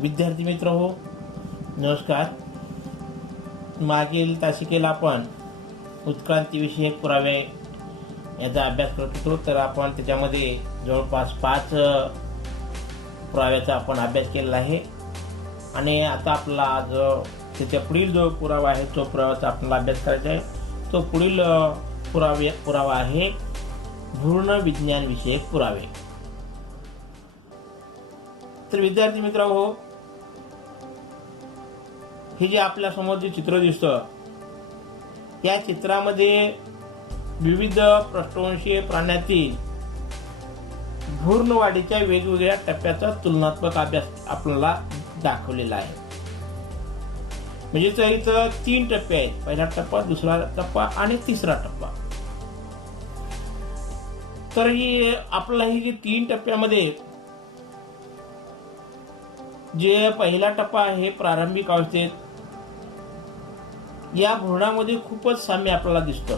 विद्यार्थी मित्र हो, नमस्कार. मागील तासिकेला आपण उत्क्रांतीविषयक पुरावे याचा अभ्यास करत होतो. तर आपण त्याच्यामध्ये जवळपास 5 पुराव्याचा आपण अभ्यास केलेला आहे आणि आता आपला जो त्याच्या पुढील जो पुरावा आहे तो पुराव्याचा आपल्याला अभ्यास करायचा आहे. तो पुढील पुरावा आहे भ्रूण विज्ञान विषयक पुरावे. तर विद्यार्थी मित्र हो, हे जे आपल्या समोर जे चित्र दिसतं, या चित्रामध्ये विविध पृष्ठवंशीय प्राण्यातील भ्रूणवाढीच्या वेगवेगळ्या टप्प्याचा तुलनात्मक अभ्यास आपल्याला दाखवलेला आहे. म्हणजे इथं 3 टप्पे आहेत. पहिला टप्पा, दुसरा टप्पा आणि तिसरा टप्पा. तर आपल्याला ही जे 3 टप्प्यामध्ये जे पहिला टप्पा आहे प्रारंभिक अवस्थेत, या भ्रूणामध्ये खूपच साम्य आपल्याला दिसतं.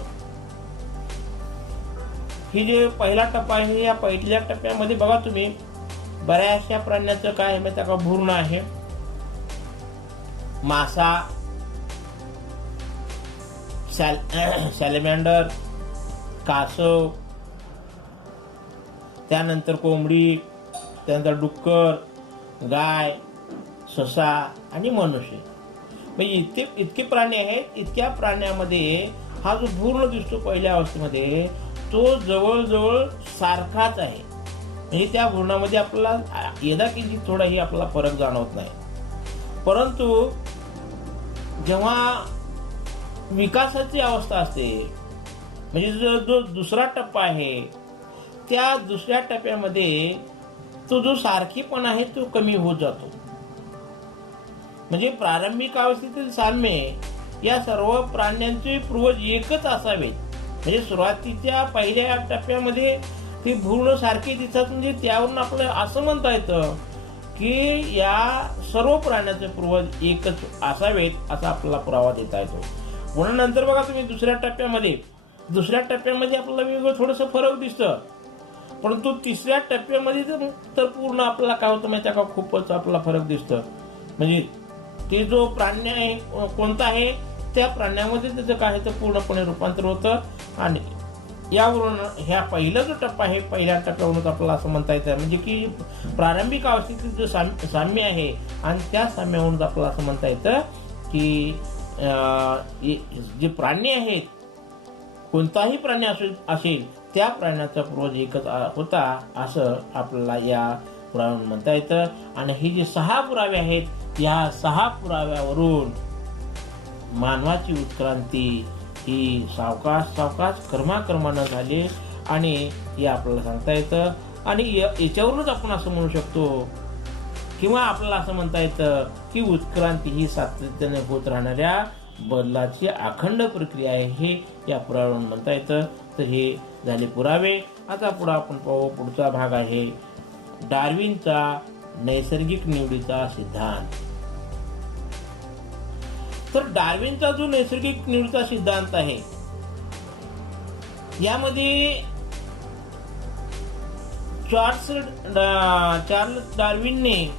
ही जे पहिला टप्पा आहे, या पहिल्या टप्प्यामध्ये बघा तुम्ही बऱ्याचशा प्राण्याचं काय आहे माहिती का, भ्रूण आहे. मासा, सॅलेमँडर, कासव, त्यानंतर कोंबडी, त्यानंतर डुक्कर, गाय, ससा आणि मनुष्य. म्हणजे इतके प्राणी आहेत. इतक्या प्राण्यामध्ये हा जो भ्रूण दिसतो पहिल्या अवस्थेमध्ये, तो जवळजवळ सारखाच आहे. म्हणजे त्या भ्रूणामध्ये आपल्याला यदाकिंचित थोडाही आपल्याला फरक जाणवत नाही. परंतु जेव्हा विकासाची अवस्था असते, म्हणजे जो दुसरा टप्पा आहे, त्या दुसऱ्या टप्प्यामध्ये तो जो सारखीपणा आहे तो कमी होत जातो. म्हणजे प्रारंभिक अवस्थेतील साम्य या सर्व प्राण्यांचे पूर्वज एकच असावेत. म्हणजे सुरुवातीच्या पहिल्या टप्प्यामध्ये ते भ्रूण सारखे दिसतात. म्हणजे त्यावरून आपल्याला असं म्हणता येतं की या सर्व प्राण्याचे पूर्वज एकच असावेत, असा आपल्याला पुरावा देता येतो. म्हणून नंतर बघा तुम्ही दुसऱ्या टप्प्यामध्ये आपल्याला वेगळं थोडंसं फरक दिसतं. परंतु तिसऱ्या टप्प्यामध्ये तर पूर्ण आपल्याला काय होतं माहिती का, खूपच आपल्याला फरक दिसतं. म्हणजे ते जो प्राणी आहे कोणता आहे, त्या प्राण्यामध्ये त्याचं काय तर पूर्णपणे रूपांतर होतं. आणि यावरून ह्या पहिला जो टप्पा आहे, पहिल्या टप्प्यावरून आपल्याला असं म्हणता येतं म्हणजे की प्रारंभिक अवस्थेतील जो साम्य आहे, आणि त्या साम्यावरून आपल्याला असं म्हणता येतं की जे प्राणी आहेत, कोणताही प्राणी असेल त्या प्राण्याचा पूर्वज एकच होता, असं आपल्याला या पुराव्यावरून म्हणता येतं. आणि हे जे 6 पुरावे आहेत, या 6 पुराव्यावरून मानवाची उत्क्रांती ही सावकाश कर्मानं झाली, आणि हे आपल्याला सांगता येतं. आणि याच्यावरूनच आपण असं म्हणू शकतो किंवा आपल्याला असं म्हणता येतं की उत्क्रांती ही सातत्याने होत राहणाऱ्या बदलाची अखंड प्रक्रिया आहे, हे या पुराव्यावरून म्हणता येतं. तर हे झाले पुरावे. आता पुढे आपण पाहू, पुढचा भाग आहे डार्विनचा नैसर्गिक निवडीचा सिद्धांत. तर डार्विनचा जो नैसर्गिक निवडीचा सिद्धांत आहे, यामध्ये चार्ल्स डार्विनने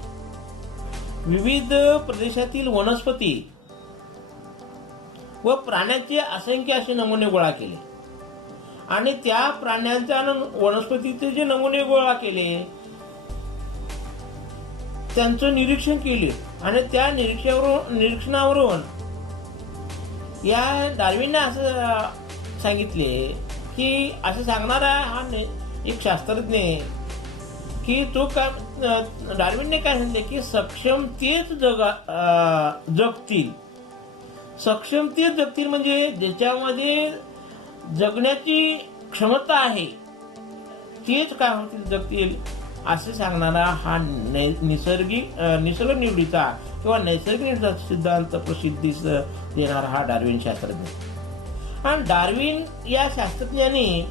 विविध प्रदेशातील वनस्पती व प्राण्याचे असंख्य असे नमुने गोळा केले, आणि त्या प्राण्यांच्या वनस्पतीचे जे नमुने गोळा केले त्यांचं निरीक्षण केले, आणि त्या निरीक्षणावरून या डार्विनने असं सांगितले की, असं सांगणारा हा एक शास्त्रज्ञ की तो डार्विनने काय सांगितले की सक्षम तेच जगतील. म्हणजे ज्याच्यामध्ये जगण्याची क्षमता आहे तेच काय होतील, जगतील, असे सांगणारा हा निसर्ग निवडीचा किंवा नैसर्गिक निवडीचा सिद्धांत प्रसिद्धीस देणारा हा डार्विन शास्त्रज्ञ. आणि डार्विन या शास्त्रज्ञाने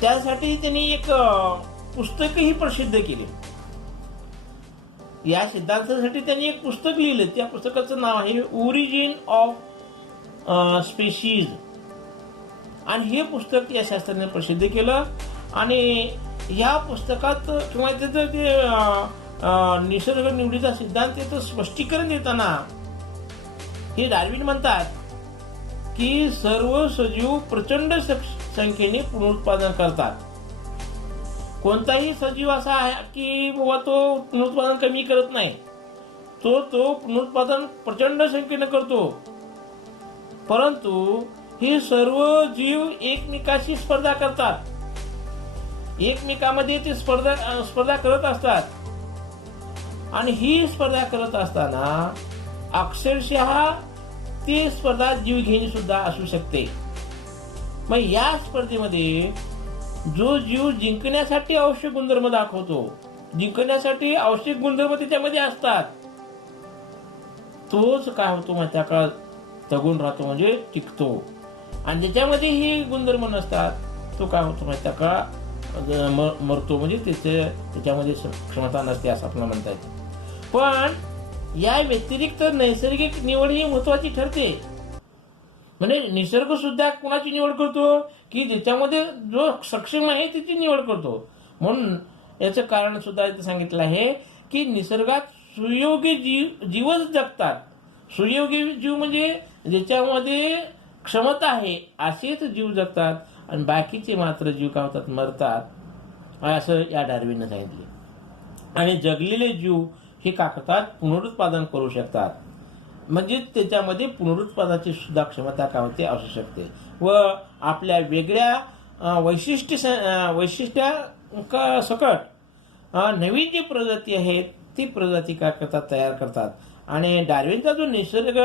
त्यासाठी त्यांनी एक पुस्तकही प्रसिद्ध केले. या सिद्धांतासाठी त्यांनी एक पुस्तक लिहिलं. त्या पुस्तकाचं नाव आहे ओरिजिन ऑफ स्पेशीज. आणि हे पुस्तक या शास्त्रज्ञाने प्रसिद्ध केलं. आणि या पुस्तकात किंवा त्याचं ते निसर्ग निवडीचा सिद्धांत येतो स्पष्टीकरण देताना हे डार्विन म्हणतात की सर्व सजीव प्रचंड संख्येने पुनरुत्पादन करतात. कोणताही सजीव असा आहे की बाबा तो पुनरुत्पादन कमी करत नाही, तो पुनरुत्पादन प्रचंड संख्येने करतो. परंतु हे सर्व जीव एकमेकाशी स्पर्धा करतात, एकमेकांमध्ये ते स्पर्धा करत असतात. आणि ही स्पर्धा करत असताना अक्षरशः ती स्पर्धा जीवघेणी सुद्धा असू शकते. मग या स्पर्धेमध्ये जो जीव जिंकण्यासाठी आवश्यक गुणधर्म दाखवतो, जिंकण्यासाठी आवश्यक गुणधर्म त्याच्यामध्ये असतात, तोच काय होतो माहिती का, तगून राहतो म्हणजे टिकतो. आणि ज्याच्यामध्ये हे गुणधर्म नसतात तो काय होतो माहिती का, मरतो. म्हणजे त्याच्यामध्ये क्षमता नसते असं आपल्याला म्हणता येतं. पण या व्यतिरिक्त नैसर्गिक निवड ही महत्वाची ठरते. म्हणजे निसर्ग सुद्धा कुणाची निवड करतो की ज्याच्यामध्ये जो सक्षम आहे त्याची निवड करतो. म्हणून याचं कारण सुद्धा इथे सांगितलं आहे की निसर्गात सुयोगी जीवच जगतात. सुयोगी जीव म्हणजे ज्याच्यामध्ये क्षमता आहे असेच जीव जगतात आणि बाकीचे मात्र जीव काय होतात, मरतात, असं या डार्विनने सांगितले. आणि जगलेले जीव हे काय करतात, पुनरुत्पादन करू शकतात. म्हणजे त्याच्यामध्ये पुनरुत्पादनाची सुद्धा क्षमता काय होते, असू शकते. व आपल्या वेगळ्या वैशिष्ट्या सकट नवीन जी प्रजाती आहेत ती प्रजाती काय करतात, तयार करतात. आणि डार्विनचा जो निसर्ग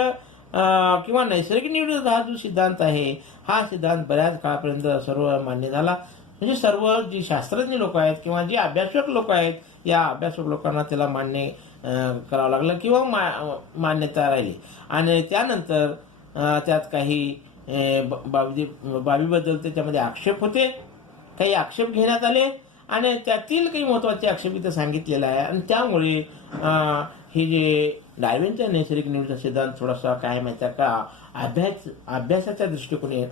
किंवा नैसर्गिक निवडीचा हा जो सिद्धांत आहे, हा सिद्धांत बऱ्याच काळापर्यंत सर्व मान्य झाला. म्हणजे सर्व जी शास्त्रज्ञ लोक आहेत किंवा जी अभ्यासक लोक आहेत, या अभ्यासक लोकांना त्याला मान्य करावं लागलं किंवा मान्यता राहिली. आणि त्यानंतर त्यात काही बाबीबद्दल त्याच्यामध्ये आक्षेप होते, काही आक्षेप घेण्यात आले आणि त्यातील काही महत्वाचे आक्षेप इथं सांगितलेले आहे. आणि त्यामुळे हे जे डार्विनचा नैसर्गिक निवडीचा सिद्धांत थोडासा काय माहिती का, अभ्यासाच्या दृष्टिकोने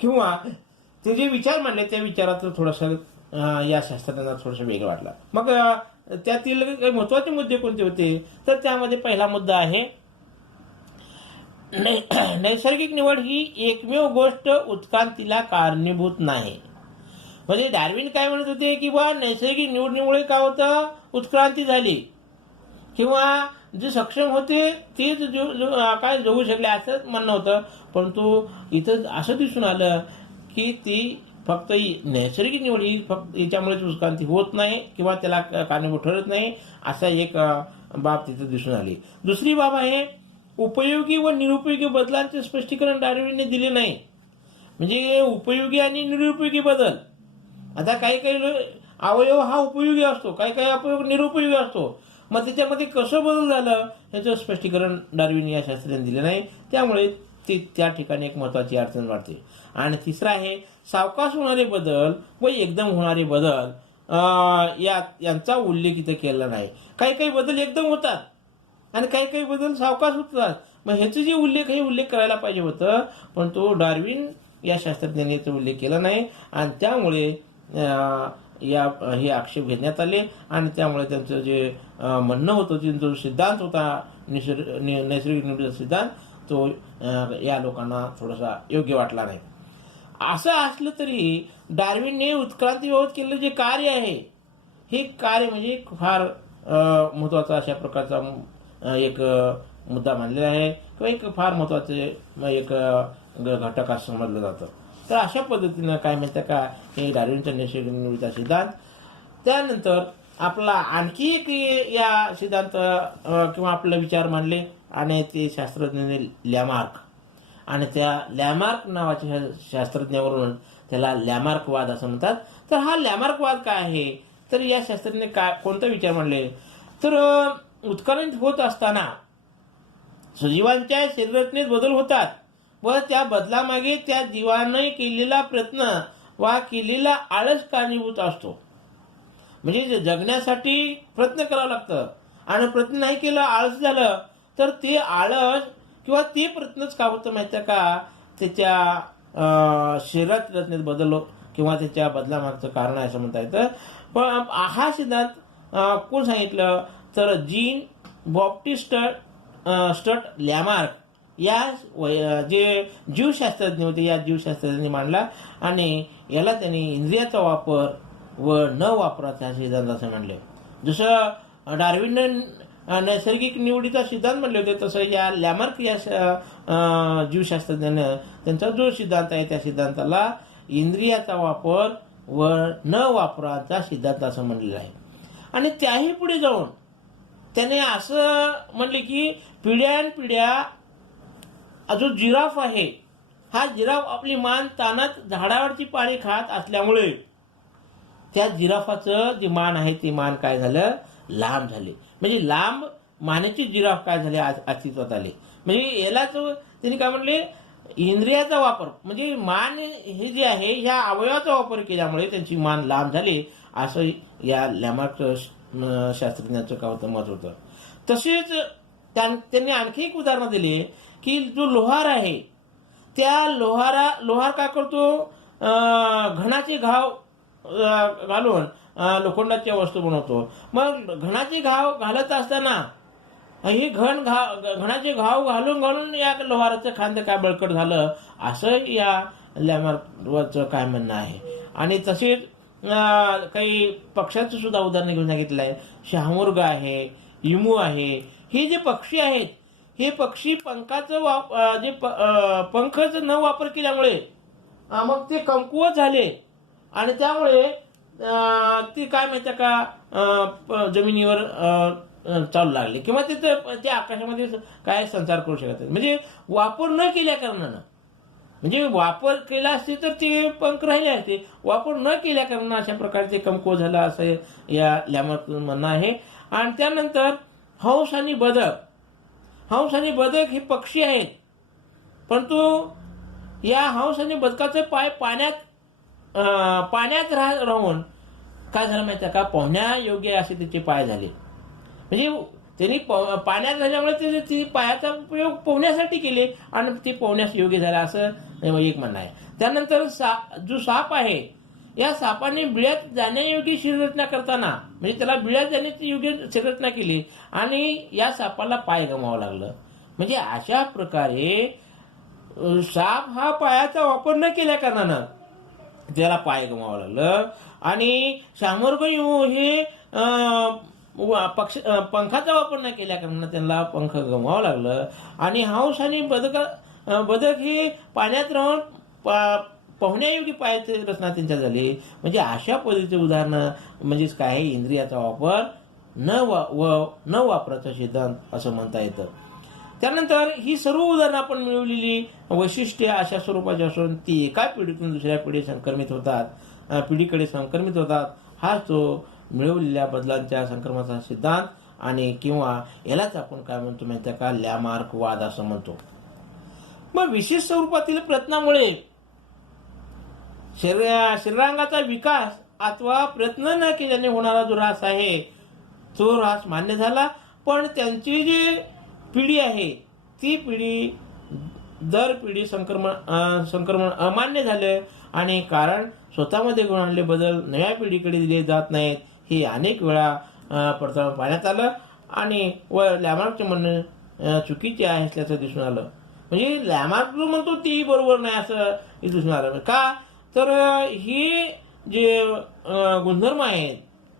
किंवा ते जे विचार मांडले त्या विचारात थोडंसं या शास्त्रज्ञांना थोडंसं वेगळं वाटलं. मग त्यातील काही महत्वाचे मुद्दे कोणते होते, तर त्यामध्ये पहिला मुद्दा आहे नैसर्गिक निवड ही एकमेव गोष्ट उत्क्रांतीला कारणीभूत नाही. म्हणजे डार्विन काय म्हणत होते की बा नैसर्गिक निवडीमुळे काय होतं, उत्क्रांती झाली किंवा जे सक्षम होते तेच काय जगू शकले असं म्हणणं होतं. परंतु इथं असं दिसून आलं की ती फक्त नैसर्गिक निवड ही फक्त याच्यामुळेच उत्क्रांती होत नाही किंवा त्याला कारणीभूत ठरत नाही, असा एक बाब तिथं दिसून आली. दुसरी बाब आहे उपयोगी व निरुपयोगी बदलांचे स्पष्टीकरण डार्विनने दिले नाही. म्हणजे उपयोगी आणि निरुपयोगी बदल, आता काही अवयव हा उपयोगी असतो, काही अपयोग निरुपयोगी असतो. मग त्याच्यामध्ये कसं बदल झालं याचं स्पष्टीकरण डार्विन या शास्त्रज्ञाने दिले नाही. त्यामुळे त्या ठिकाणी एक महत्वाची अडचण वाढते. आणि तिसरा आहे सावकाश होणारे बदल व एकदम होणारे बदल यांचा उल्लेख इथे केला नाही. काही बदल एकदम होतात आणि काही बदल सावकाश होतात. मग ह्याचे जे उल्लेख करायला पाहिजे होतं, पण तो डार्विन या शास्त्रज्ञाने याचा उल्लेख केला नाही. आणि त्यामुळे हे आक्षेप घेण्यात आले आणि त्यामुळे त्यांचं जे म्हणणं होतं, त्यांचा जो सिद्धांत होता नैसर्गिक निवडीचा सिद्धांत, तो या लोकांना थोडासा योग्य वाटला नाही. असं असलं तरी डार्विनने उत्क्रांतीबाबत केलेलं जे कार्य आहे, हे कार्य म्हणजे फार महत्वाचा अशा प्रकारचा एक मुद्दा मानलेला आहे किंवा एक फार महत्वाचं एक घटक असं समजलं जातं. तर अशा पद्धतीनं काय म्हणतात का, हे डार्विनचा नैसर्गिक निवडीचा सिद्धांत. त्यानंतर आपला आणखी एक या सिद्धांत किंवा आपले विचार मांडले आणि ते शास्त्रज्ञाने लॅमार्क, आणि त्या लॅमार्क नावाच्या शास्त्रज्ञावरून त्याला लॅमार्कवाद असं म्हणतात. तर हा लॅमार्कवाद काय आहे, तर या शास्त्रज्ञाने कोणता विचार मांडले, तर उत्क्रांती होत असताना सजीवांच्या शरीररचनेत बदल होतात व त्या बदलामागे त्या जीवाने केलेला प्रयत्न वा केलेला आळस कारणीभूत असतो. म्हणजे जगण्यासाठी प्रयत्न करावं लागतं आणि प्रयत्न नाही केला, आळस झालं, तर ते आळस किंवा ते प्रयत्नच का होतं माहिती आहे का, त्याच्या शरीरात रचनेत बदल किंवा त्याच्या बदलामागचं कारण आहे असं म्हणता येतं. पण हा सिद्धांत कोण सांगितलं, तर जीन बॉप्टिस्ट स्टट लॅमार्क या जे जीवशास्त्रज्ञ होते, या जीवशास्त्रज्ञांनी मांडला आणि याला त्यांनी इंद्रियाचा वापर व न वापराचा सिद्धांत असं म्हणले. जसं डार्विनने नैसर्गिक निवडीचा सिद्धांत म्हणले होते, तसं या लॅमार्क या जीवशास्त्रज्ञानं त्यांचा जो सिद्धांत आहे त्या सिद्धांताला इंद्रियाचा वापर व न वापराचा सिद्धांत असं म्हणलेला आहे. आणि त्याही पुढे जाऊन त्याने असं म्हणले की पिढ्यानपिढ्या जो जिराफ आहे, हा जिराफ आपली मान ताणत झाडावरची पाने खात असल्यामुळे त्या जिराफाचं जे मान आहे ते मान काय झालं, लांब झाले. म्हणजे लांब मानेची जिराफ काय झाले अस्तित्वात आले. म्हणजे यालाच त्यांनी काय म्हणले, इंद्रियाचा वापर म्हणजे मान हे जे आहे ह्या अवयवाचा वापर केल्यामुळे त्यांची मान लांब झाली, असं या लॅमार्क शास्त्रज्ञाचं काय होतं, मत होतं. तसेच त्यांनी आणखी एक उदाहरण दिले की जो लोहार आहे त्या लोहार काय करतो, घणाचे घाव घालून लोखंडाच्या वस्तू बनवतो. मग घणाचे घाव घालत असताना हे घणाचे घाव घालून घालून या लोहाराचं खांदे काय बळकट झालं, असं या लॅमार्कचं काय म्हणणं आहे. आणि तसेच काही पक्ष्याचं सुद्धा उदाहरण घेऊन सांगितलं आहे. शहामुर्ग आहे, इमू आहे, हे जे पक्षी आहेत हे पक्षी पंखाचं जे पंखच न वापर केल्यामुळे मग ते कमकुवत झाले आणि त्यामुळे ती काय माहिती का जमिनीवर चालू लागले किंवा ते आकाशामध्ये काय संचार करू शकत नाही. म्हणजे वापर न केल्या कारणानं, म्हणजे वापर केला असते तर ते पंख राहिले असते, वापर न केल्या कारणानं अशा प्रकारे ते कमकुवत झालं असं या लॅमार्क म्हणणं आहे. आणि त्यानंतर हंस आणि बदक हे पक्षी आहेत, परंतु या हंस आणि बदकाचे पाय पाण्यात राहून काय झालं माहिती आहे का, पोहण्यायोग्य असे त्याचे पाय झाले. म्हणजे त्यांनी पाण्यात झाल्यामुळे ते पायाचा उपयोग पोहण्यासाठी केले आणि ते पोहण्यास योग्य झाला असं एक म्हणणं आहे. त्यानंतर जो साप आहे, या सापाने बिळ्यात जाण्यायोग्य शरीररचना करताना म्हणजे त्याला बिळ्यात जाण्याची योग्य शरीररचना केली आणि या सापाला पाय गमावं लागलं. म्हणजे अशा प्रकारे साप हा पायाचा वापर न केल्या कारणानं त्याला पाय गमावं लागलं. आणि शामर्ग हे पंखाचा वापर न केल्या कारणानं त्यांना पंख गमावं लागलं. आणि हंस आणि बदक हे पाण्यात राहून पोहण्यायोग्य पायाची रचना त्यांच्या झाली. म्हणजे अशा पद्धतीचे उदाहरणं म्हणजेच काय, इंद्रियाचा वापर न वापराचा सिद्धांत असं म्हणता येतं. त्यानंतर ही सर्व उदाहरणं आपण मिळवलेली वैशिष्ट्ये अशा स्वरूपाची असून ती एका पिढीतून दुसऱ्या पिढीकडे संक्रमित होतात. हा तो मिळवलेल्या बदलांच्या संक्रमणाचा सिद्धांत आणि किंवा यालाच आपण काय म्हणतो माहिती का, लॅमार्कवाद असं म्हणतो. मग विशेष स्वरूपातील प्रयत्नामुळे शरीरांगाचा विकास अथवा प्रयत्न न केल्याने होणारा जो ऱ्हास आहे तो ऱ्हास मान्य झाला. पण त्यांची जी पिढी आहे ती पिढी दर पिढी संक्रमण अमान्य झाले आणि कारण स्वतःमध्ये घडून आणले बदल नव्या पिढीकडे दिले जात नाहीत हे अनेक वेळा पडताळून पाहण्यात आलं आणि लॅमार्कचे म्हणणं चुकीचे आहे असल्याचं दिसून आलं. म्हणजे लॅमार्क जो म्हणतो ती बरोबर नाही असं दिसून आलं. का तर ही जे गुणधर्म आहेत,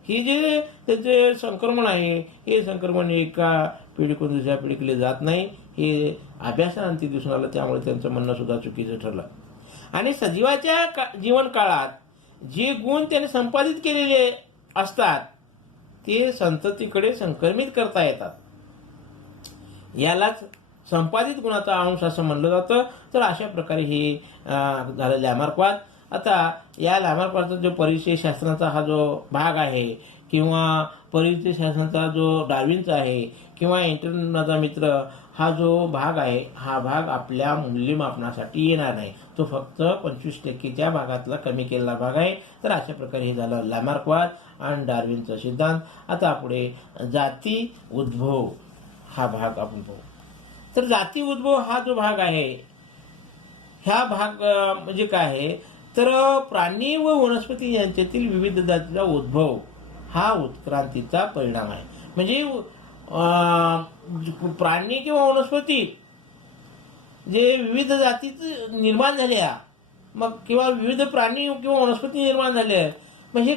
ही जे त्याचे संक्रमण आहे, हे संक्रमण एका पिढीकडून दुसऱ्या पिढीकडे जात नाही हे अभ्यासानंतर दिसून आलं. त्यामुळे त्यांचं म्हणणं सुद्धा चुकीचं ठरलं. आणि सजीवाच्या जीवन काळात जे गुण त्याने संपादित केलेले असतात ते संततीकडे संक्रमित करता येतात. यालाच संपादित गुणाचा अंश असं म्हणलं जातं. तर अशा प्रकारे हे झालं लॅमार्कवाद. आता या लॅमार्कवादाचा जो परिचय शास्त्राचा हा जो भाग आहे किंवा परिचय शास्त्राचा जो डार्विनचा आहे किंवा इंटरनेटचा मित्र हा जो भाग आहे, हा भाग आपल्या मूल्यमापनासाठी येणार नाही. तो फक्त 25% भागातला कमी केलेला भाग आहे. तर अशा प्रकारे हे झालं लॅमार्कवाद आणि डार्विनचा सिद्धांत. आता पुढे जाती उद्भव हा भाग आपण पाहू. तर जाती उद्भव हा जो भाग आहे, ह्या भाग म्हणजे काय आहे तर प्राणी व वनस्पती यांच्यातील विविध जातीचा उद्भव हा उत्क्रांतीचा परिणाम आहे. म्हणजे प्राणी किंवा वनस्पती जे विविध जातीत निर्माण झाल्या, मग किंवा विविध प्राणी किंवा वनस्पती निर्माण झाले, मग हे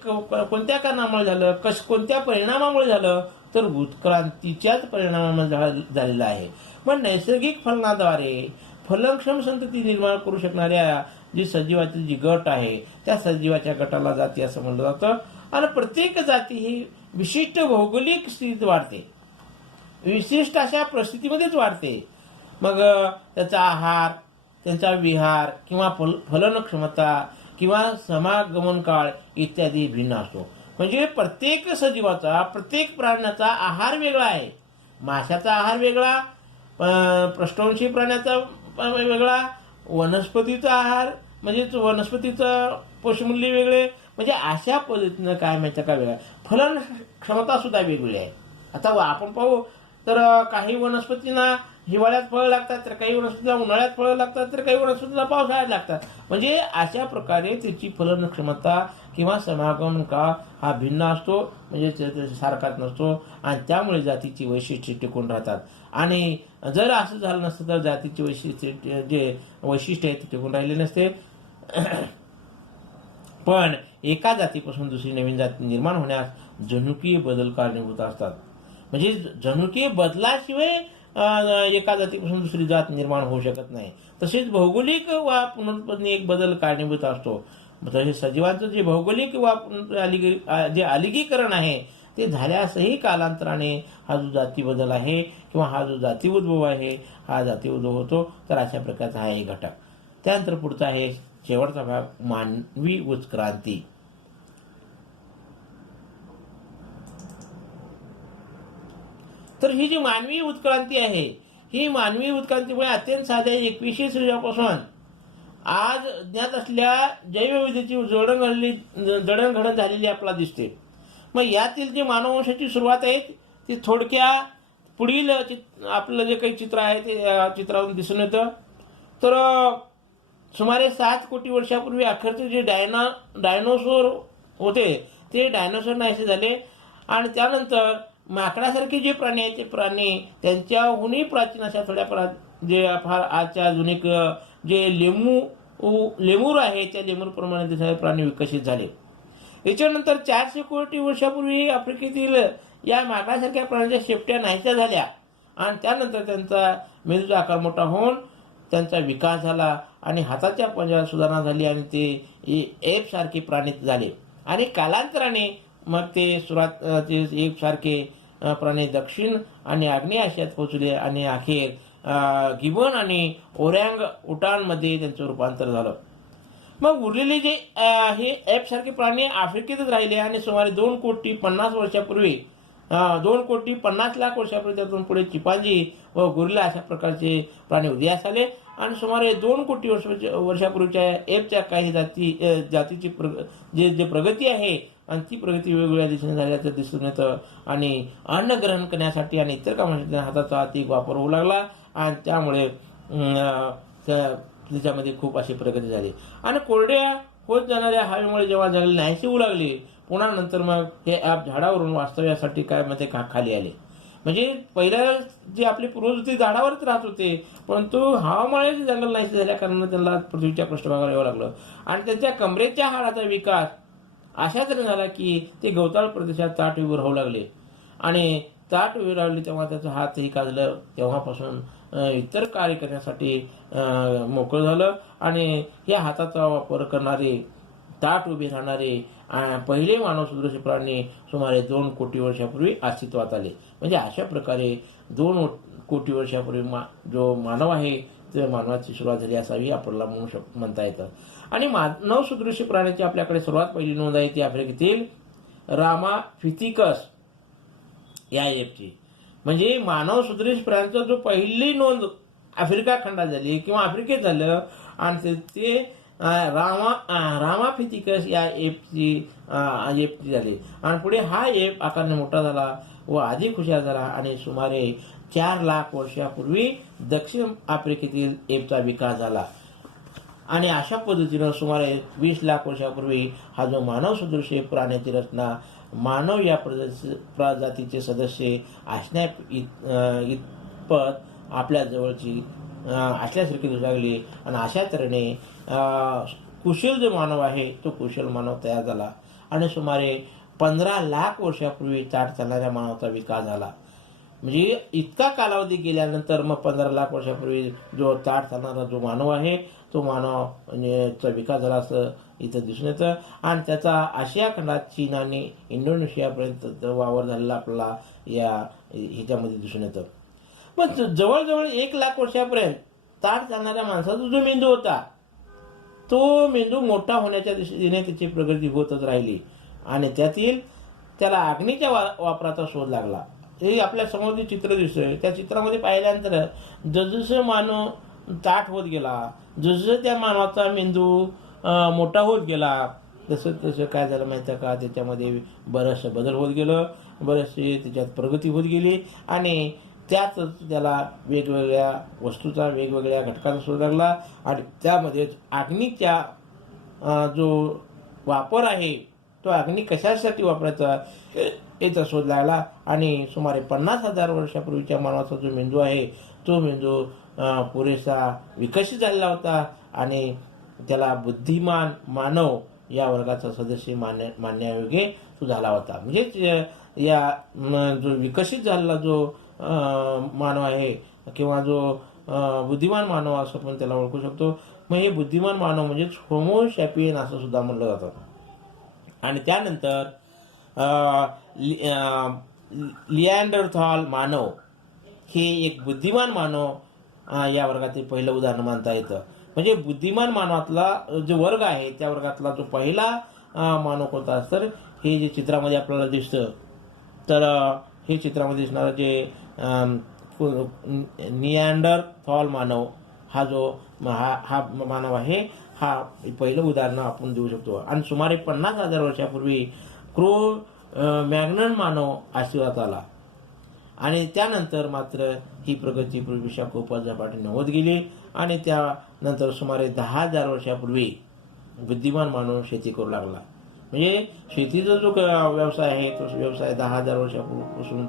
कोणत्या कारणामुळे झालं, कोणत्या परिणामामुळे झालं, तर उत्क्रांतीच्याच परिणामामुळे झालेलं आहे. मग नैसर्गिक फलनाद्वारे फलनक्षम संतती निर्माण करू शकणाऱ्या जी सजीवाची जी गट आहे, त्या सजीवाच्या गटाला जाती असं म्हणलं जातं. आणि प्रत्येक जाती ही विशिष्ट भौगोलिक स्थितीत वाढते, विशिष्ट अशा परिस्थितीमध्येच वाढते. मग त्याचा आहार, त्यांचा विहार किंवा फलन क्षमता किंवा समागमन काळ इत्यादी भिन्न असतो. म्हणजे प्रत्येक सजीवाचा, प्रत्येक प्राण्याचा आहार वेगळा आहे. माशाचा आहार वेगळा, पृष्ठवंशी प्राण्याचा वेगळा, वनस्पतीचा आहार म्हणजेच वनस्पतीचं पोषमूल्य वेगळे. म्हणजे अशा पद्धतीनं काय माहिती का वेगळा, फलन क्षमता सुद्धा वेगळी आहे. आता आपण पाहू तर काही वनस्पतींना हिवाळ्यात फळं लागतात, तर काही वनस्पतीला उन्हाळ्यात फळं लागतात, तर काही वनस्पतीला पावसाळ्यात लागतात. म्हणजे अशा प्रकारे त्याची फलन क्षमता किंवा समागम काळ हा भिन्न असतो, म्हणजे सारखाच नसतो. आणि त्यामुळे जातीची वैशिष्ट्ये टिकून राहतात. आणि जर असं झालं नसतं तर जातीची वैशिष्ट्ये जे वैशिष्ट्य आहे ते टिकून राहिले नसते. पण एका जातीपासून दुसरी नवीन जाती निर्माण होण्यास जनुकीय बदल कारणीभूत असतात. म्हणजे जनुकीय बदलाशिवाय एका जातीपासून दुसरी जात निर्माण होऊ शकत नाही. तसेच भौगोलिक वा पुनरुत्पादनी एक बदल कारणीभूत असतो. तसेच सजीवांचं जे भौगोलिक वा जे अलगीकरण आहे ते झाल्यासही कालांतराने हा जो जाती बदल आहे किंवा हा जो जाती उद्भव आहे हा जाती उद्भव होतो. तर अशा प्रकारचा हा एक घटक. त्यानंतर पुढचा आहे शेवटचा भाग, मानवी उत्क्रांती. तर ही जी मानवी उत्क्रांती आहे, ही मानवी उत्क्रांतीमुळे अत्यंत साध्या 21वी शतकापासून आज ज्ञात असलेल्या जैवविविधतेची जडणघडण झालेली आपल्याला दिसते. मग यातील जे मानववंशाची सुरुवात आहे ती थोडक्या पुढील आपलं जे काही चित्र आहे ते चित्रावरून दिसून येतं. तर सुमारे 7 कोटी वर्षापूर्वी अखेरचे जे डायनोसॉर होते ते डायनोसॉर नाहीसे झाले. आणि त्यानंतर माकडासारखे जे प्राणी आहेत ते प्राणी त्यांच्याहूनही प्राचीन अशा थोड्याफार जे फार आजच्या आधुनिक जे लेमूर आहे त्या लेमूरप्रमाणे ते सगळे प्राणी विकसित झाले. याच्यानंतर 400 कोटी वर्षापूर्वी आफ्रिकेतील या माकडासारख्या प्राण्यांच्या शेपट्या नाहीशा झाल्या आणि त्यानंतर त्यांचा मेंदूचा आकार मोठा होऊन त्यांचा विकास झाला आणि हाताच्या पंजात सुधारणा झाली आणि ते एप सारखे प्राणी झाले. आणि कालांतराने मग ते एप सारखे प्राणी दक्षिण आणि आग्नेय आशियात पोहोचले आणि अखेर गिबन आणि ओरँग उटानमध्ये त्यांचं रूपांतर झालं. मग उरलेले जे हे एप सारखे प्राणी आफ्रिकेतच राहिले आणि सुमारे 2 कोटी 50 वर्षापूर्वी 2 कोटी 50 लाख वर्षापूर्वी त्यातून पुढे चिंपांझी व गोरिल्ला अशा प्रकारचे प्राणी उदयास आले. आणि सुमारे 2 कोटी वर्षापूर्वीच्या एपच्या काही जातीची जे प्रगती आहे आणि ती प्रगती वेगवेगळ्या दिशेने झाल्याचं दिसून येतं. आणि अन्न ग्रहण करण्यासाठी आणि इतर कामासाठी हाताचा अधिक वापर होऊ लागला आणि त्यामुळे त्याच्यामध्ये खूप अशी प्रगती झाली. आणि कोरड्या होत जाणाऱ्या हवेमुळे जेव्हा जंगले नाहीशी होऊ लागली, पुन्हा नंतर मग हे ॲप झाडावरून वास्तव्यासाठी काय मध्ये खाली आले. म्हणजे पहिल्या जे आपले पूर्वज होते झाडावरच राहत होते, परंतु हवामुळे जंगल नाहीसे झाल्या कारणाने त्यांना पृथ्वीच्या पृष्ठभागावर यावं लागलं. आणि त्यांच्या कमरेच्या हाडाचा विकास अशा तऱ्हे झाला की ते गवताळ प्रदेशात ताट उभे राहू लागले. आणि ताट उभे राहिली तेव्हा त्याचं हातही काजलं. तेव्हापासून इतर कार्य करण्यासाठी मोकळं झालं. आणि या हाताचा वापर करणारे, ताट उभे राहणारे पहिले मानव सदृश प्राणी सुमारे 2 कोटी वर्षापूर्वी अस्तित्वात आले. म्हणजे अशा प्रकारे 2 कोटी वर्षापूर्वी जो मानव आहे ते मानवाची सुरुवात झाली असावी आपल्याला म्हणता येतं. आणि मानव सदृश प्राण्याची आपल्याकडे सर्वात पहिली नोंद आहे ती आफ्रिकेतील रामाफिथिकस या एपची. म्हणजे मानव सदृश प्राण्यांचा जो पहिली नोंद आफ्रिका खंडात झाली किंवा आफ्रिकेत झालं आणि ते रामाफिथिकस या एपची झाली. आणि पुढे हा एप आकाराने मोठा झाला व अधिक हुशार झाला आणि सुमारे 4 लाख वर्षापूर्वी दक्षिण आफ्रिकेतील एपचा विकास झाला. आणि अशा पद्धतीनं सुमारे 20 लाख वर्षापूर्वी हा जो मानव सदृश प्राण्याची रचना मानव या प्रजातीचे सदस्य असण्या इतपत आपल्या जवळची असल्यासारखी दिसू लागली. आणि अशा तऱ्हेने कुशल जो मानव आहे तो कुशल मानव तयार झाला आणि सुमारे 15 लाख वर्षापूर्वी ताठ चालणाऱ्या मानवाचा विकास झाला. म्हणजे इतका कालावधी गेल्यानंतर मग 15 लाख वर्षापूर्वी जो ताठ चालणारा जो मानव आहे तो मानवाचा विकास झाला असं इथं दिसून येतं. आणि त्याचा आशिया खंडात चीन आणि इंडोनेशियापर्यंत वावर झालेला आपल्याला या ह्याच्यामध्ये दिसून येतं. पण जवळजवळ 1 लाख वर्षापर्यंत ताठ चालणाऱ्या माणसाचा जो मेंदू होता तो मेंदू मोठा होण्याच्या दिशेने त्याची प्रगती होतच राहिली आणि त्याला अग्नीच्या वापराचा शोध लागला. हे आपल्या समोर जे चित्र दिसतंय त्या चित्रामध्ये पाहिल्यानंतर जसजसं मानव ताठ होत गेला, जसं त्या मानवाचा मेंदू मोठा होत गेला तसं तसं काय झालं माहिती आहे का, त्याच्यामध्ये बरंचसं बदल होत गेलं, बरेचसे त्याच्यात प्रगती होत गेली आणि त्याच त्याला वेगवेगळ्या वस्तूचा वेगवेगळ्या घटकाचा शोध लागला आणि त्यामध्ये अग्नीच्या जो वापर आहे तो अग्नी कशासाठी वापरायचा याचा शोध लागला. आणि सुमारे 50,000 वर्षापूर्वीच्या मानवाचा जो मेंदू आहे तो मेंदू पुरेसा विकसित झालेला होता आणि त्याला बुद्धिमान मानव या वर्गाचा सदस्य मानण्यायोग्य तो झाला होता. म्हणजे या जो विकसित झालेला जो मानव आहे किंवा जो बुद्धिमान मानव असं पण त्याला ओळखू शकतो. मग हे बुद्धिमान मानव म्हणजे होमो सॅपियन असं सुद्धा म्हणलं जातं. आणि त्यानंतर लिॲँडरथॉल मानव हे एक बुद्धिमान मानव या वर्गातील पहिलं उदाहरण मानता येतं. म्हणजे बुद्धिमान मानवातला जो वर्ग आहे त्या वर्गातला जो पहिला मानव कोणता तर हे जे चित्रामध्ये आपल्याला दिसतं तर हे चित्रामध्ये दिसणारं जे निॲँडरथॉल मानव हा जो हा मानव आहे हा पहिलं उदाहरण आपण देऊ शकतो. आणि सुमारे 50,000 वर्षापूर्वी मॅग्नन मानव अस्तित्वात आला आणि त्यानंतर मात्र ही प्रगती पूर्वीच्या खूपच झपाट्याने होत गेली आणि त्यानंतर सुमारे 10,000 वर्षापूर्वी बुद्धिमान मानव शेती करू लागला. म्हणजे शेतीचा जो व्यवसाय आहे तो व्यवसाय 10,000 वर्षापासून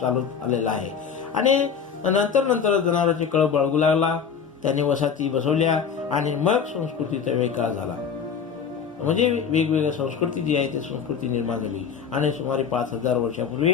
चालत आलेला आहे. आणि नंतर जनावरांचे कळप बाळगू लागला, त्याने वसाहती बसवल्या आणि मग संस्कृतीचा विकास झाला. म्हणजे वेगवेगळ्या संस्कृती जी आहे ती संस्कृती निर्माण झाली आणि सुमारे 5,000 वर्षापूर्वी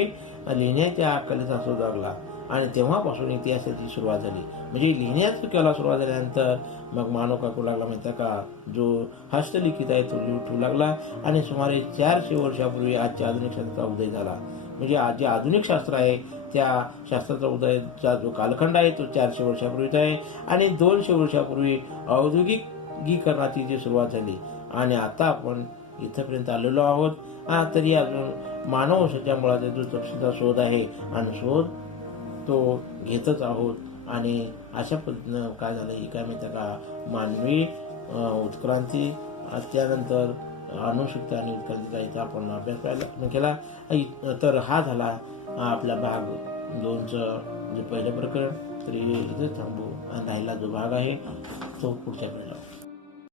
लिहिण्याच्या कलेचा शोध लागला आणि तेव्हापासून इतिहासाची सुरुवात झाली. म्हणजे लिहिण्याची कला सुरुवात झाल्यानंतर मग मानव का करू लागला माहिती का, जो हस्तलिखित आहे तो ठेवू लागला आणि सुमारे 400 वर्षापूर्वी आजच्या आधुनिक शास्त्राचा उदय झाला. म्हणजे आज जे आधुनिक शास्त्र आहे त्या शास्त्राचा उदयाचा जो कालखंड आहे तो 400 वर्षापूर्वीचा आहे आणि 200 वर्षापूर्वी औद्योगिकीकरणाची जी सुरुवात झाली आणि आता आपण इथपर्यंत आलेलो आहोत. तरी अजून मानव वंशाच्या मुळाचा जो तपशीलचा शोध आहे आणि शोध तो घेतच आहोत. आणि अशा पद्धतीनं काय झालं ही काय माहिती का, मानवी उत्क्रांती त्यानंतर अनुशक्ती आणि उत्क्रांतीचा इथं आपण अभ्यास केला. तर हा झाला आपला भाग 2चं जे पहिलं प्रकरण. तरी इथेच थांबू आणि राहिला जो भाग आहे तो पुढच्या वेळेला.